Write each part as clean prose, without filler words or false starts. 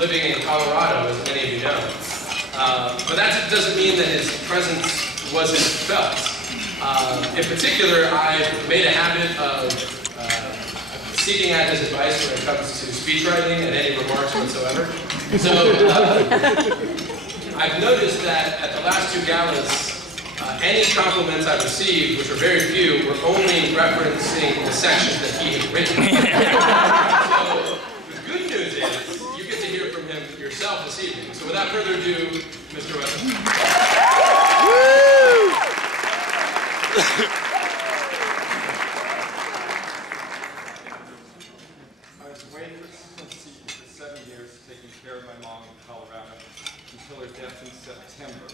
living in Colorado, as many of you know. But that doesn't mean that his presence wasn't felt. In particular, I made a habit of seeking out his advice when it comes to speechwriting and any remarks whatsoever. So I've noticed that at the last two galas, any compliments I've received, which were very few, were only referencing the sections that he had written. So the good news is, you get to hear from him yourself this evening. So without further ado, Mr. Westhoff. I was waiting for Seton for 7 years, taking care of my mom in Colorado until her death in September.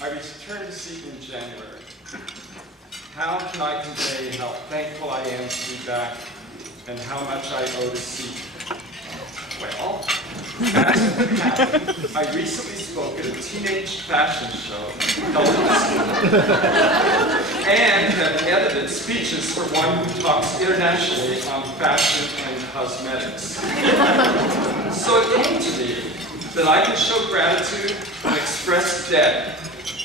I returned to Seton in January. How can I convey how thankful I am to be back and how much I owe to Seton? Well, as it happened, I recently spoke at a teenage fashion show held in Seton and have edited speeches for one who talks internationally on fashion and cosmetics. So it came to me that I could show gratitude and express debt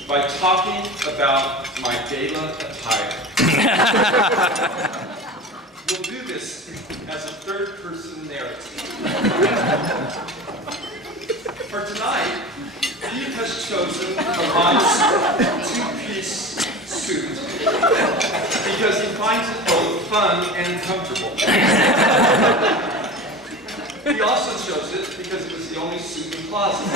by talking about my gala attire. We'll do this as a third-person narrative. For tonight, he has chosen a modest two-piece suit because he finds it both fun and comfortable. He also chose it because it was the only suit in the closet.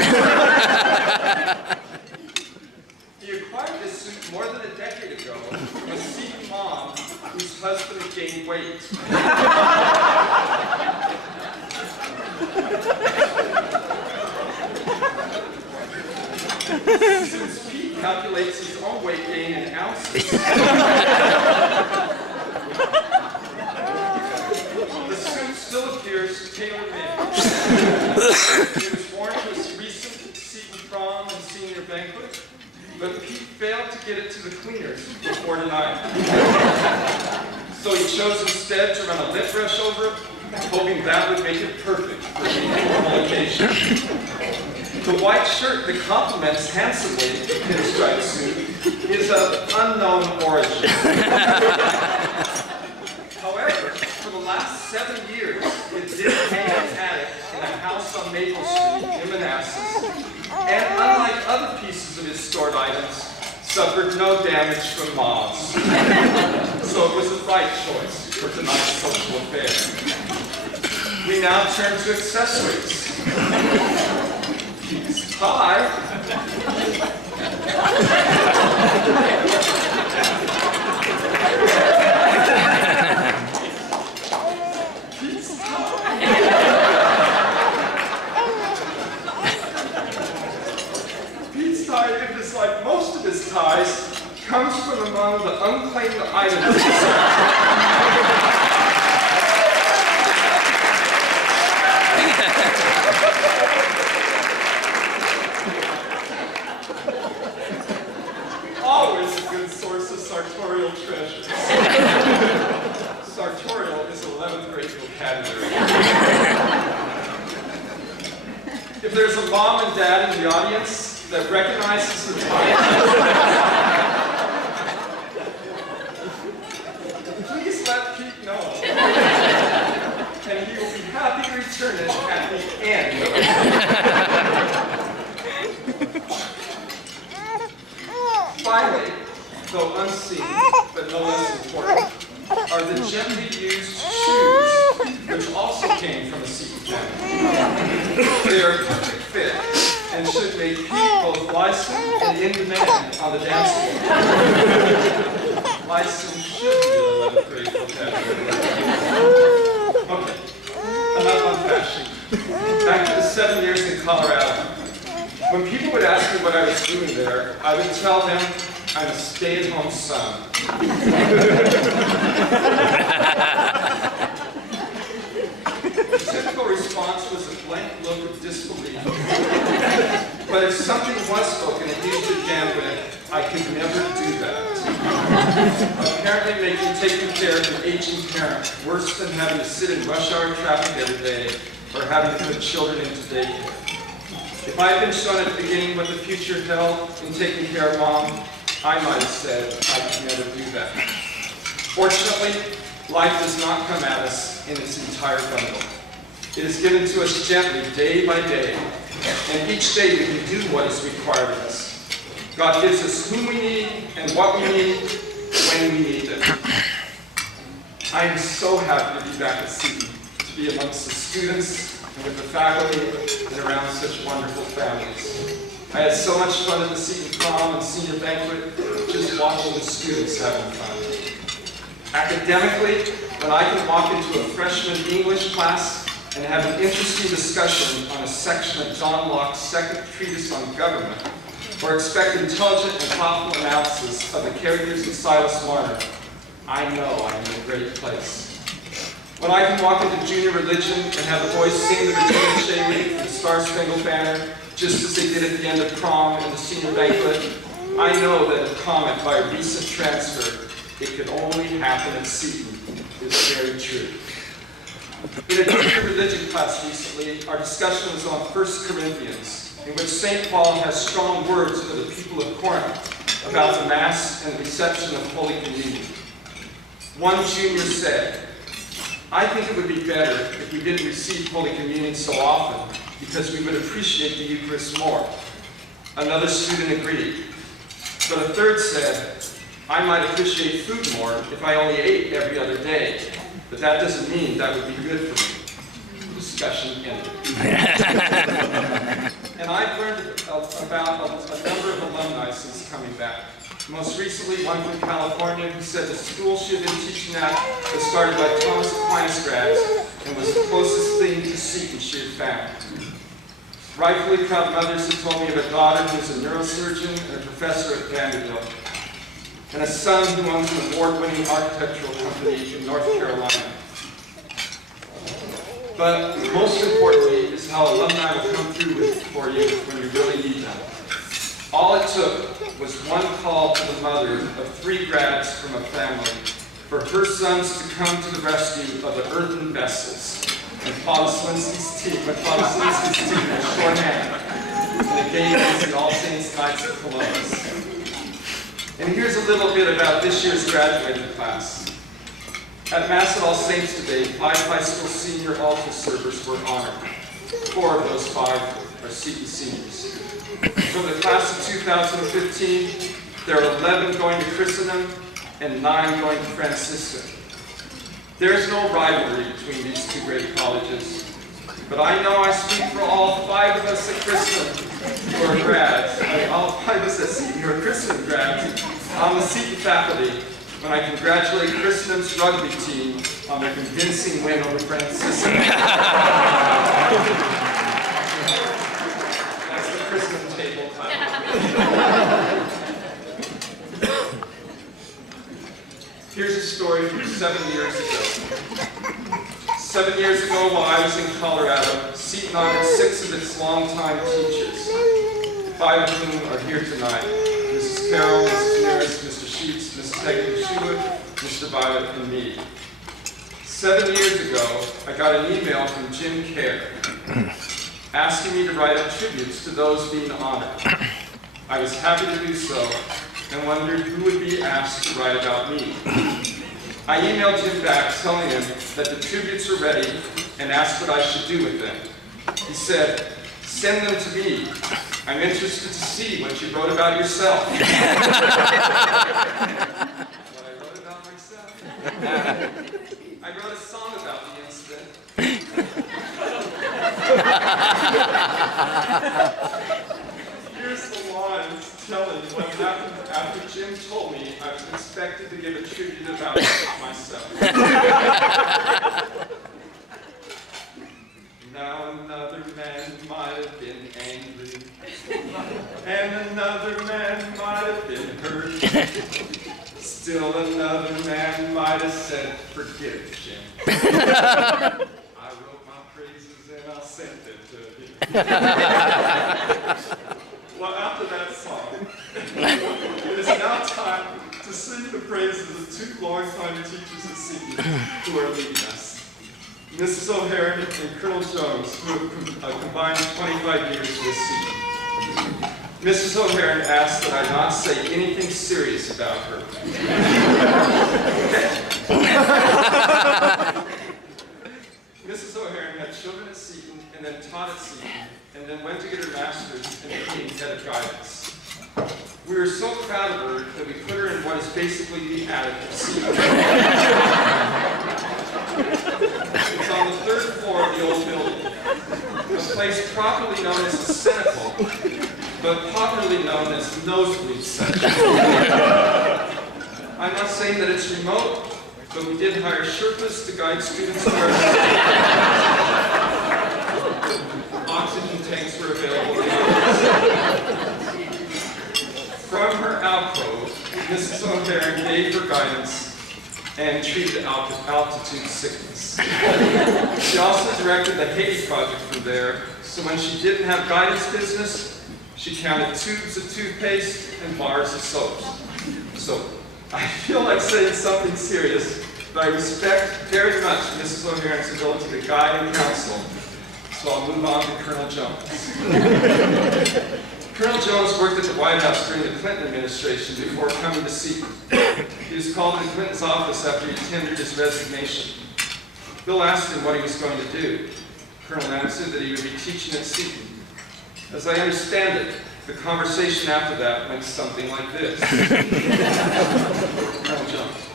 He acquired this suit more than a decade ago from a Seton mom whose husband had gained weight. Since Pete calculates his own weight gain in ounces, the suit still appears tailor-made. It was worn to his recent Seton prom and senior banquet, but Pete failed to get it to the cleaners before tonight. So he chose instead to run a lip brush over it, hoping that would make it perfect for the informal occasion. The white shirt that complements handsomely the pinstripe suit is of unknown origin. However, for the last 7 years, it did hang in an attic in a house on Maple Street in Manassas, and unlike other pieces of his stored items, suffered no damage from moths. So it was the right choice for tonight's social affair. We now turn to accessories. Pete's tie. Pete's tie. Pete's tie, if it's like most of his ties, comes from among the unclaimed items. Always a good source of sartorial treasures. Sartorial is 11th grade vocabulary. If there's a mom and dad in the audience that recognizes the tie, please let Pete know. And he will be happy to return it at the end. Finally, though unseen, but no less important, are the gently used shoes, which also came from a Seton family. They are a perfect fit and should make Pete both licensed and in demand on the dance floor. Licensed should be 11th grade vocabulary. Okay, enough on fashion. Back to the 7 years in Colorado. When people would ask me what I was doing there, I would tell them I'm a stay-at-home son. The typical response was a blank look of disbelief. But if something was spoken and used to jam with, I could never do that. Apparently making taking care of an aging parent worse than having to sit in rush hour traffic every day or having to put children into daycare. If I had been shown at the beginning what the future held in taking care of Mom, I might have said I could never do that. Fortunately, life does not come at us in its entire bundle. It is given to us gently, day by day, and each day we can do what is required of us. God gives us whom we need and what we need when we need them. I am so happy to be back at Seton, to be amongst the students and with the faculty and around such wonderful families. I had so much fun at the Seton prom and senior banquet, just watching the students having fun. Academically, when I can walk into a freshman English class and have an interesting discussion on a section of John Locke's second treatise on government, or expect intelligent and thoughtful analysis of the characters of Silas Marner, I know I'm in a great place. When I can walk into junior religion and have the boys sing the Virginia Shaylee and the Star Spangled Banner, just as they did at the end of prom and the senior banquet, I know that a comment by a recent transfer, "It could only happen at Seton," is very true. In a junior religion class recently, our discussion was on 1 Corinthians, in which St. Paul has strong words for the people of Corinth about the Mass and the reception of Holy Communion. One junior said, "I think it would be better if we didn't receive Holy Communion so often, because we would appreciate the Eucharist more." Another student agreed. But a third said, "I might appreciate food more if I only ate every other day, but that doesn't mean that would be good for me." Discussion ended. And I've learned about a number of alumni since coming back. Most recently, one from California who said the school she had been teaching at was started by Thomas Aquinas grads and was the closest thing to Seton she had found. Rightfully proud mothers have told me of a daughter who is a neurosurgeon and a professor at Vanderbilt, and a son who owns an award-winning architectural company in North Carolina. But most importantly is how alumni will come through for you when you really need them. All it took was one call to the mother of 3 grads from a family for her sons to come to the rescue of the earthen vessels. And Father Slinsky's team was shorthand in the games and All Saints Nights of Columbus. And here's a little bit about this year's graduating class. At Mass at All Saints today, 5 high school senior altar servers were honored. 4 of those 5 are Seton seniors. From the class of 2015, there are 11 going to Christendom and 9 going to Franciscan. There is no rivalry between these 2 great colleges, but I know I speak for all 5 of us at Christendom who are grads. All 5 of us at Seton who are Christendom grads on the Seton faculty when I congratulate Christendom's rugby team on their convincing win over Franciscan. That's the Christendom table time. Here's a story from 7 years ago. 7 years ago, while I was in Colorado, Seton honored 6 of its longtime teachers, 5 of whom are here tonight. Mrs. Carroll, Mrs. Harris, Mr. Sheets, Mrs. Peggy Sheila, Mr. Violet, and me. 7 years ago, I got an email from Jim Kerr asking me to write up tributes to those being honored. I was happy to do so and wondered who would be asked to write about me. I emailed Jim back telling him that the tributes were ready and asked what I should do with them. He said, "Send them to me. I'm interested to see what you wrote about yourself." What I wrote about myself? I wrote a song about the incident. Here's the lines telling what happened after Jim told me I was expected to give a tribute about myself. Now another man might have been angry, and another man might have been hurt. Still another man might have said, "Forget it, Jim." I wrote my praises and I sent them to you. Well, after that song, it is now time to sing the praises of 2 longtime teachers at Seton who are leaving us. Mrs. O'Herron and Colonel Jones, who have combined 25 years with Seton. Mrs. O'Herron asked that I not say anything serious about her. Mrs. O'Herron had children at Seton and then taught at Seton, and then went to get her master's and became head of guidance. We were so proud of her that we put her in what is basically the attic of Seton. It's on the 3rd floor of the old building, a place properly known as the Seton, but popularly known as nosebleed section. I'm not saying that it's remote, but we did hire Sherpas to guide students to our oxygen tanks were available. From her alcove, Mrs. O'Herron gave her guidance and treated altitude sickness. She also directed the Haiti project from there, so when she didn't have guidance business, she counted tubes of toothpaste and bars of soap. So I feel like saying something serious, but I respect very much Mrs. O'Herron's ability to guide and counsel, so I'll move on to Colonel Jones. Colonel Jones worked at the White House during the Clinton administration before coming to Seton. He was called into Clinton's office after he tendered his resignation. Bill asked him what he was going to do. Colonel answered that he would be teaching at Seton. As I understand it, the conversation after that went something like this. Colonel Jones.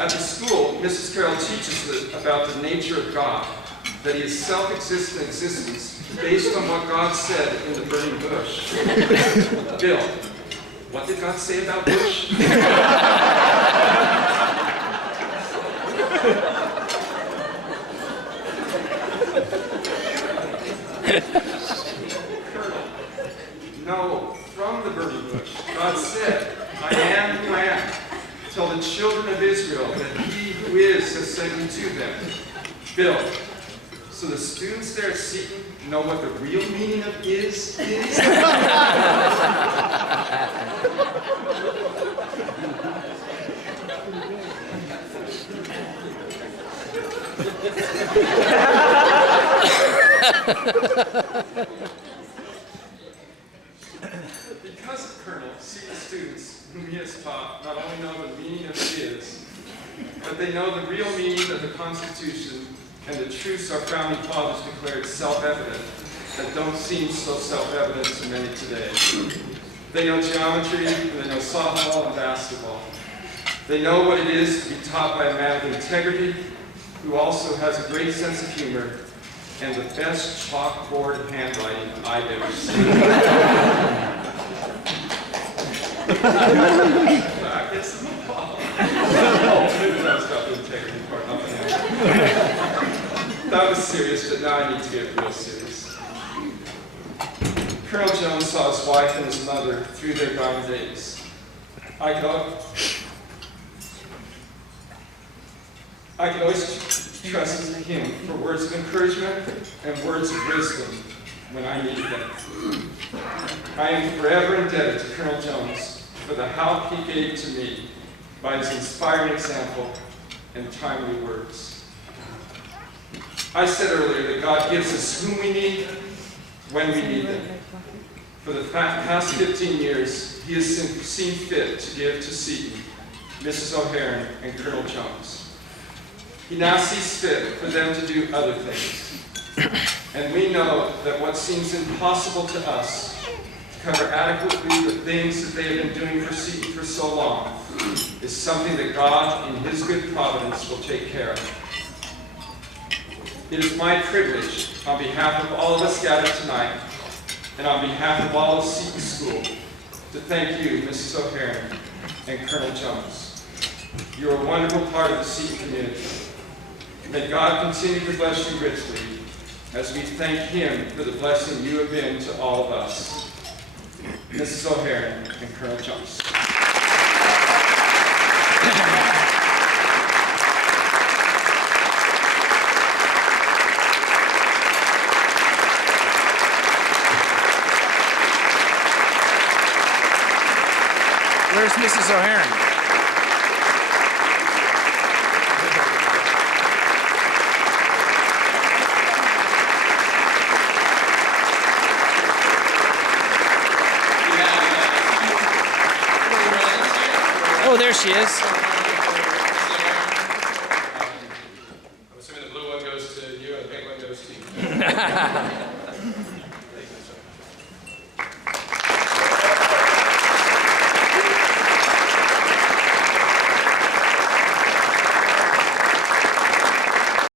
At the school, Mrs. Carroll teaches about the nature of God, that he is self-existent existence based on what God said in the burning bush. Bill, what did God say about bush? Colonel, no, from the burning bush. God said, I am who I am. Tell the children of Israel that he who is has sent me to them. Bill, so the students there at Seton know what the real meaning of is? Because of Colonel, Seton students whom he has taught not only know the meaning of is, but they know the real meaning of the Constitution and the truths our founding fathers declared self-evident that don't seem so self-evident to many today. They know geometry, and they know softball and basketball. They know what it is to be taught by a man of integrity who also has a great sense of humor and the best chalkboard handwriting I've ever seen. I guess I'm a ball. Oh, maybe that was about the integrity part, not the handwriting. That was serious, but now I need to get real serious. Colonel Jones saw his wife and his mother through their dying days. I could always trust him for words of encouragement and words of wisdom when I needed them. I am forever indebted to Colonel Jones for the help he gave to me by his inspiring example and timely words. I said earlier that God gives us whom we need, when we need them. For the past 15 years, he has seen fit to give to Seton, Mrs. O'Herron, and Colonel Jones. He now sees fit for them to do other things. And we know that what seems impossible to us, to cover adequately the things that they have been doing for Seton for so long, is something that God, in his good providence, will take care of. It is my privilege, on behalf of all of us gathered tonight, and on behalf of all of Seton School, to thank you, Mrs. O'Herron and Colonel Jones. You are a wonderful part of the Seton community. May God continue to bless you richly as we thank him for the blessing you have been to all of us. Mrs. O'Herron and Colonel Jones. Where's Mrs. O'Herron? Oh, there she is. I'm assuming the blue one goes to you and the pink one goes to you.